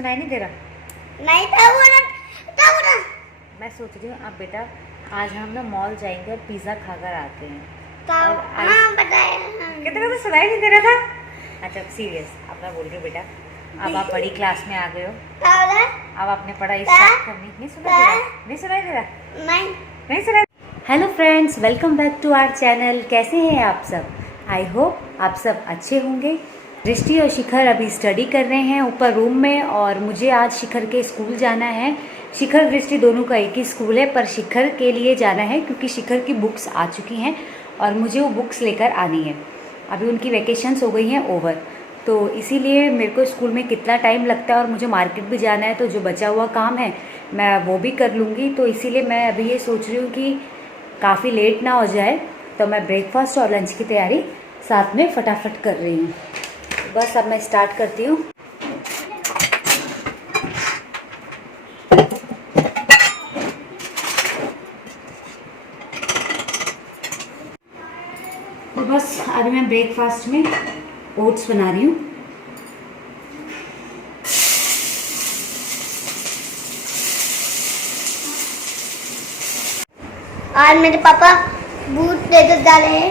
नहीं दे रहा। नहीं था। मैं सोच रही हूँ अब बेटा आज हम ना मॉल जाएंगे और पिज़्ज़ा खाकर आते हैं। हाँ बताया। कितने को तो सुनाई नहीं दे रहा था। अच्छा सीरियस अब मैं बोल रही हूँ बेटा, अब आप बड़ी क्लास में आ गए हो, अब आपने पढ़ाई स्टार्ट करनी। नहीं सुनाई दे रहा? नहीं सुनाई दे रहा? नहीं सुनाई। Hello friends, welcome back to our channel. कैसे हैं आप सब? आई होप आप सब अच्छे होंगे। दृष्टि और शिखर अभी स्टडी कर रहे हैं ऊपर रूम में, और मुझे आज शिखर के स्कूल जाना है। शिखर दृष्टि दोनों का एक ही स्कूल है, पर शिखर के लिए जाना है क्योंकि शिखर की बुक्स आ चुकी हैं और मुझे वो बुक्स लेकर आनी है। अभी उनकी वैकेशंस हो गई हैं ओवर, तो इसीलिए मेरे को स्कूल में कितना टाइम लगता है और मुझे मार्केट भी जाना है, तो जो बचा हुआ काम है मैं वो भी कर लूँगी। तो इसीलिए मैं अभी ये सोच रही हूँ कि काफ़ी लेट ना हो जाए, तो मैं ब्रेकफास्ट और लंच की तैयारी साथ में फटाफट कर रही हूँ। बस अब मैं स्टार्ट करती हूँ। तो बस अभी मैं ब्रेकफास्ट में ओट्स बना रही हूँ। आज मेरे पापा बूट लेकर जा रहे हैं,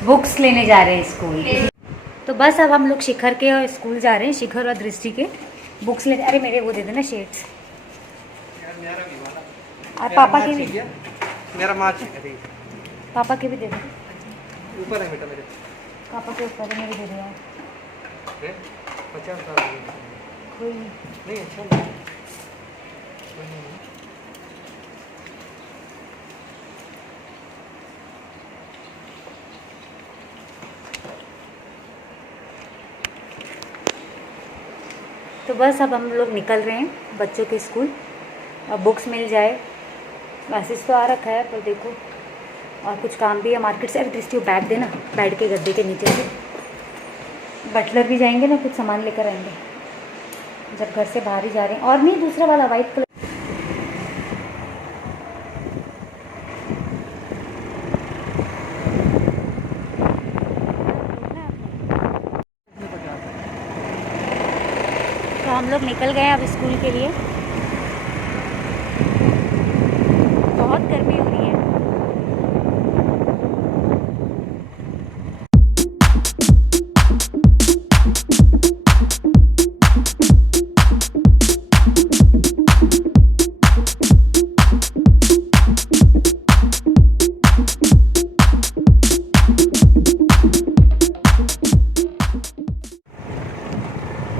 बुक्स लेने जा रहे हैं स्कूल। तो बस अब हम लोग शिखर के स्कूल जा रहे हैं, शिखर और दृष्टि के बुक्स लेने। अरे मेरे वो दे देना शेड्स, और पापा के भी, मेरा मार्च पापा के भी दे दो। ऊपर है बेटा मेरे। पापा के ऊपर है, मेरे दे दो यार। 50 कोई नहीं अच्छा नहीं। तो बस अब हम लोग निकल रहे हैं बच्चों के स्कूल। अब बुक्स मिल जाए, मैसेज तो आ रखा है पर देखो, और कुछ काम भी है मार्केट से। अरे दृष्टि बैग देना, बेड के गद्दे के नीचे से। बटलर भी जाएंगे ना, कुछ सामान लेकर आएंगे जब घर से बाहर ही जा रहे हैं। और नहीं, दूसरा वाला वाइट कलर। तो हम लोग निकल गए अब स्कूल के लिए। बहुत गर्मी हो रही है।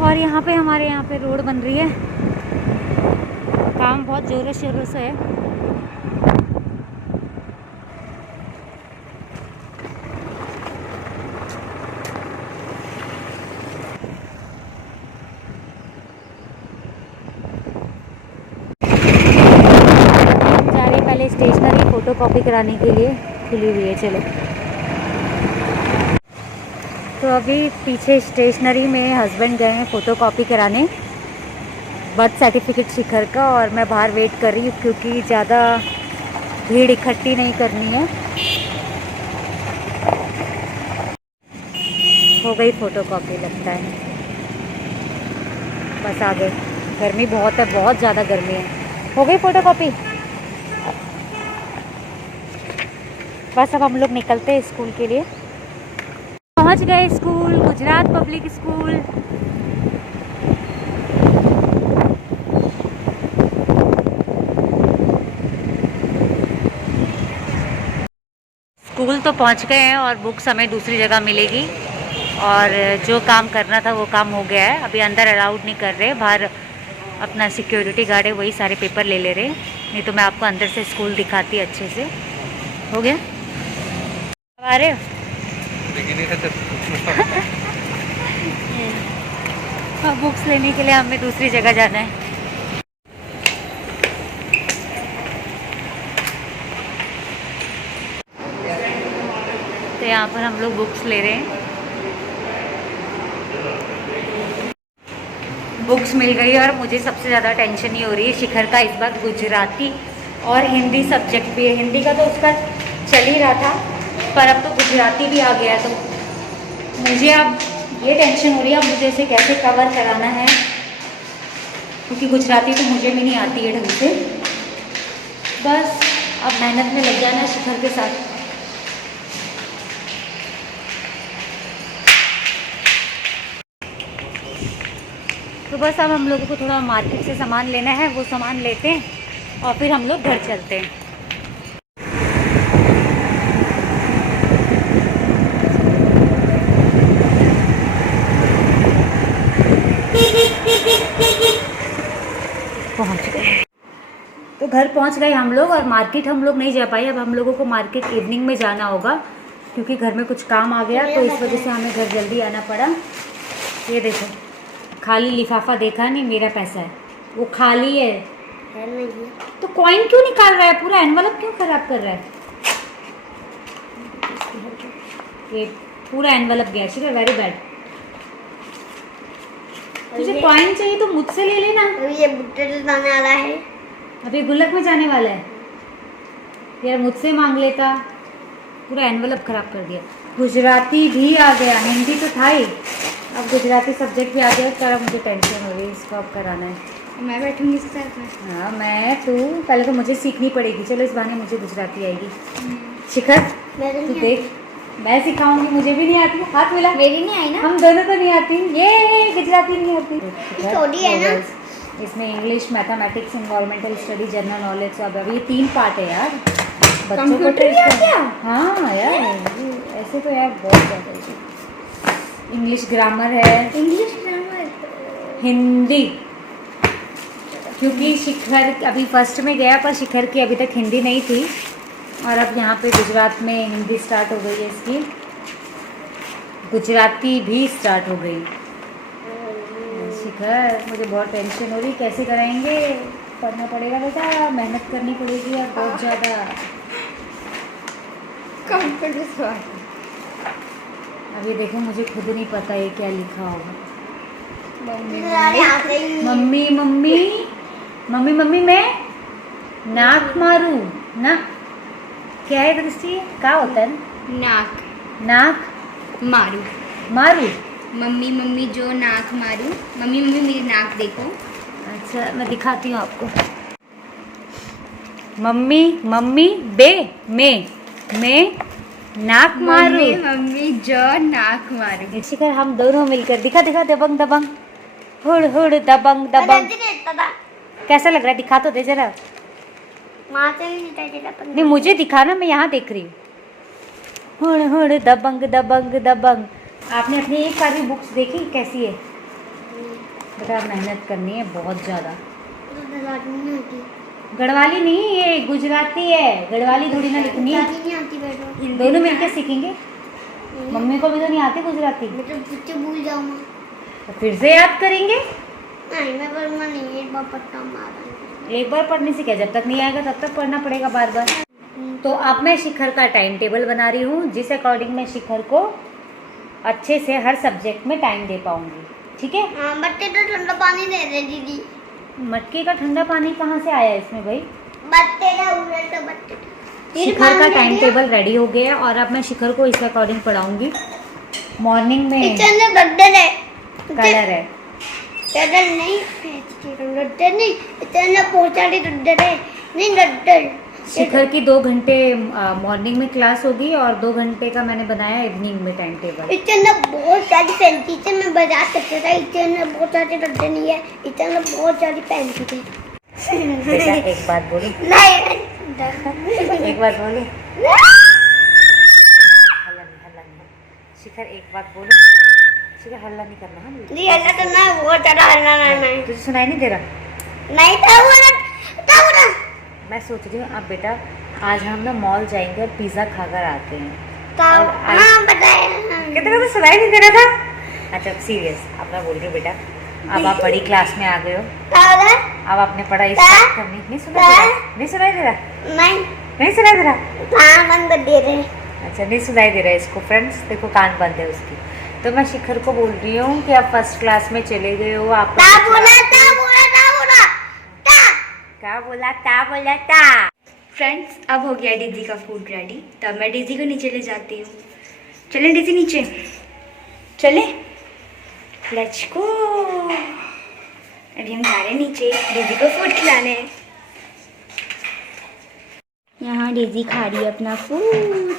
और यहाँ पे हमारे यहाँ पे रोड बन रही है, काम बहुत जोरों शोरों से है। जा रही पहले स्टेशनरी फोटो कॉपी कराने के लिए, खुली हुई है। चलो, तो अभी पीछे स्टेशनरी में हस्बैंड गए हैं फ़ोटो कॉपी कराने, बर्थ सर्टिफिकेट शिखर का, और मैं बाहर वेट कर रही हूँ क्योंकि ज़्यादा भीड़ इकट्ठी नहीं करनी है। हो गई फ़ोटो कॉपी लगता है, बस आ गए। गर्मी बहुत है, बहुत ज़्यादा गर्मी है। हो गई फ़ोटो कॉपी। बस अब हम लोग निकलते हैं स्कूल के लिए। पहुंच गए school, Gujarat public school. School तो पहुंच गए हैं और बुक्स हमें दूसरी जगह मिलेगी, और जो काम करना था वो काम हो गया है। अभी अंदर अलाउड नहीं कर रहे, बाहर अपना सिक्योरिटी गार्ड है, वही सारे पेपर ले ले रहे। नहीं तो मैं आपको अंदर से स्कूल दिखाती अच्छे से। हो गया? आ रहे हो? बुक्स लेने के लिए हमें दूसरी जगह जाना है। तो यहाँ पर हम लोग बुक्स ले रहे हैं। बुक्स मिल गई और मुझे सबसे ज़्यादा टेंशन ही हो रही है। शिखर का इस बार गुजराती और हिंदी सब्जेक्ट भी है। हिंदी का तो उसका चल ही रहा था, पर अब तो गुजराती भी आ गया, तो मुझे अब ये टेंशन हो रही है अब मुझे इसे कैसे कवर कराना है, क्योंकि गुजराती तो मुझे भी नहीं आती है ढंग से। बस अब मेहनत में लग जाना है शिखर के साथ। तो बस अब हम लोगों को थोड़ा मार्केट से सामान लेना है, वो सामान लेते हैं और फिर हम लोग घर चलते हैं। पहुंच गए, तो घर पहुंच गए हम लोग। और मार्केट हम लोग नहीं जा पाए, अब हम लोगों को मार्केट इवनिंग में जाना होगा, क्योंकि घर में कुछ काम आ गया, तो इस वजह से हमें घर जल्दी आना पड़ा। ये देखो, खाली लिफाफा देखा नहीं, मेरा पैसा है वो खाली है। तो कॉइन क्यों निकाल रहा है, पूरा एनवलप क्यों खराब कर रहा है? ये पूरा एनवलप गया शिखर, वेरी बैड। तुझे कॉइन चाहिए तो मुझसे ले लेना। ये बुट्टे जाने वाला है, अभी गुल्लक में जाने वाला है यार, मुझसे मांग लेता। पूरा एनवलप खराब कर दिया। गुजराती भी आ गया, हिंदी तो था ही, अब गुजराती सब्जेक्ट भी आ गया। कर मुझे टेंशन हो रही है, इसको अब कराना है। मैं बैठूंगी इसके साथ में। हाँ मैं तू पहले तो मुझे सीखनी पड़ेगी, चलो इस बहाने मुझे गुजराती आएगी। शिखर तू देख, मैं सिखाऊंगी, मुझे भी नहीं आती। हाथ मिला, मेरी नहीं आई ना, हम दोनों को नहीं आती, ये गुजराती नहीं आती। थोड़ी है ना, इसमें English, mathematics, environmental study, general knowledge, अब ये 3 पार्ट है यार। बच्चों को तो हाँ यार, ऐसे तो यार बहुत ज़्यादा। इंग्लिश ग्रामर है, इंग्लिश ग्रामर, हिंदी, क्योंकि शिखर अभी फर्स्ट में गया, पर शिखर की अभी तक हिंदी नहीं थी, और अब यहाँ पे गुजरात में हिंदी स्टार्ट हो गई है इसकी, गुजराती भी स्टार्ट हो गई। शिखर मुझे बहुत टेंशन हो रही, कैसे कराएंगे? पढ़ना पड़ेगा बेटा, मेहनत करनी पड़ेगी यार बहुत ज़्यादा। अभी देखो, मुझे खुद नहीं पता है क्या लिखा होगा। मम्मी मम्मी मम्मी मम्मी मैं नाक मारू ना, क्या है दृष्टि, क्या होता है? नाक, नाक मारू, मारू। मम्मी मम्मी जो नाक मारू, मम्मी मम्मी मेरी नाक देखो। अच्छा मैं दिखाती हूँ आपको। मम्मी मम्मी बे मैं नाक मारू। मम्मी मम्मी जो नाक मारू। शिखर हम दोनों मिलकर दिखा दबंग दबंग, हुड़ हुड़ दबंग दबंग। कैसा लग रहा है, दिखा तो दे जरा। नहीं मुझे दिखाना, मैं यहाँ देख रही हूँ। हुड़ हुड़ दबंग दबंग दबंग। आपने अपनी एक सारी बुक्स देखी कैसी है? बेटा मेहनत करनी है बहुत ज़्यादा। गढ़वाली नहीं, ये गुजराती है, गढ़वाली थोड़ी ना लिखनी है। दोनों मिलकर सीखेंगे। मम्मी को भी तो नहीं आती गुजराती, भूल जाऊंगा, तो फिर से याद करेंगे। नहीं मैं पढ़ना नहीं, एक बार पट्टा मारा। एक बार पढ़ने से क्या, जब तक नहीं आएगा तब तक पढ़ना पड़ेगा बार बार। तो अब मैं शिखर का टाइम टेबल बना रही हूँ, जिस अकॉर्डिंग मैं शिखर को अच्छे से हर सब्जेक्ट में टाइम दे पाऊंगी, ठीक है? हाँ, मटके तो ठंडा पानी दे रहे दीदी। मटके का ठंडा पानी कहाँ से आया इसमें भाई? बत्ते शिखर का टाइम टेबल रेडी हो गया है, और अब मैं शिखर को इस अकॉर्डिंग पढ़ाऊंगी। मॉर्निंग में कलर है, डर नहीं, डर नहीं, इतना पहुंचा दे, डर नहीं, डर। शिखर की 2 घंटे मॉर्निंग में क्लास होगी, और 2 घंटे का मैंने बनाया इवनिंग में टाइम टेबल। इतना बहुत सारी पेंसिल से मैं बजा सकता था, इतना बहुत सारे डर नहीं है, इतना बहुत सारी पेंसिल है। बेटा एक बात बोलूं? नहीं एक बात बोलूं? हल्ला नहीं। शिखर एक बात बोलूं? शिखर हल्ला नहीं करना। हाँ नहीं हल्ला करना है, बहुत ज़्यादा हल्ला नहीं। तुझे सुनाई नहीं दे रहा? नहीं था। मैं सोच रही हूँ अब बेटा आज हम ना मॉल जाएंगे और पिज़्ज़ा खाकर आते हैं। हाँ बताया, कितने को सुनाई नहीं दे रहा था? अच्छा सीरियस अब मैं बोल रही हूँ बेटा, अब आप बड़ी क्लास में आ गए हो, अब आपने पढ़ाई स्टार्ट करनी। नहीं सुनाई दे रहा? नहीं सुनाई दे रहा? नहीं सुनाई दे रहा? हाँ मन कर दे रहे। अच्छा नहीं सुनाई दे रहा है इसको, फ्रेंड्स देखो कान बंद है उसकी। तो मैं शिखर को बोल रही हूँ कि आप फर्स्ट क्लास में चले गए हो, आपका क्या बोला था? फ्रेंड्स अब हो गया डीजी का फूड रेडी, तब मैं डीजी को नीचे ले जाती हूँ। चलें डीजी नीचे, चले लेट्स गो। अभी हम जा रहे हैं नीचे डेजी को फूड खिलाने। यहाँ डेजी खा रही है अपना फूड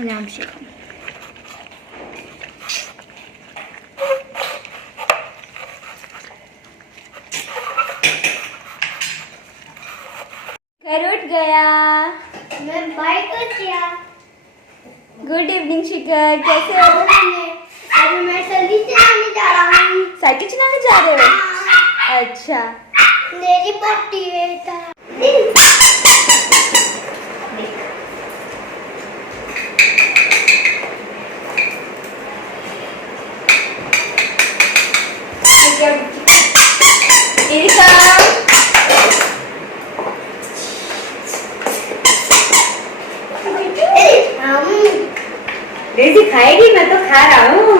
आराम से। घर उठ गया। मैं बाय कर दिया। गुड इवनिंग शिखर, कैसे हो? अभी मैं साइकिल चलाने जा रहा हूँ। साइकिल चलाने जा रहे हो? अच्छा। मेरी पट्टी है डेजी खाएगी, मैं तो खा रहा हूँ।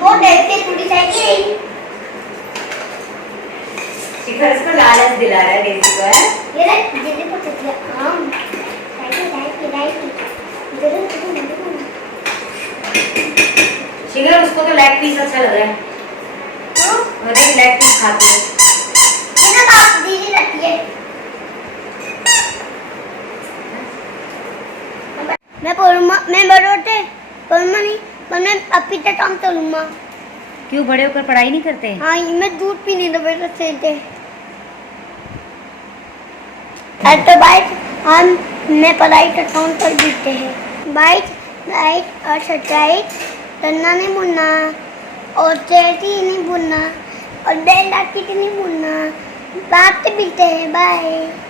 वो देखते पूरी साइकिल। शिखर इसको लालच दिला रहा है डेजी को, है? ये देख जल्दी पकड़ लिया। साइकिल शिखर उसको तो लेग पीस अच्छा लग रहा है। अरे लेग पीस खाते हैं। ये ना बात दीदी लगती है। मैं बड़ोटे पढ़ूंगा नहीं, पर मैं अभी तक काम चलूंगा। क्यों बड़े होकर पढ़ाई नहीं करते? हाँ, मैं दूध पीने दबे रखते थे। तो बाइक मैं पढ़ाई करता हूँ कर देते हैं। बाइक राइट और सच्चाई करना नहीं भूलना, और चैटी नहीं भूलना, और बेल लाठी नहीं भूलना। बात मिलते हैं, बाय।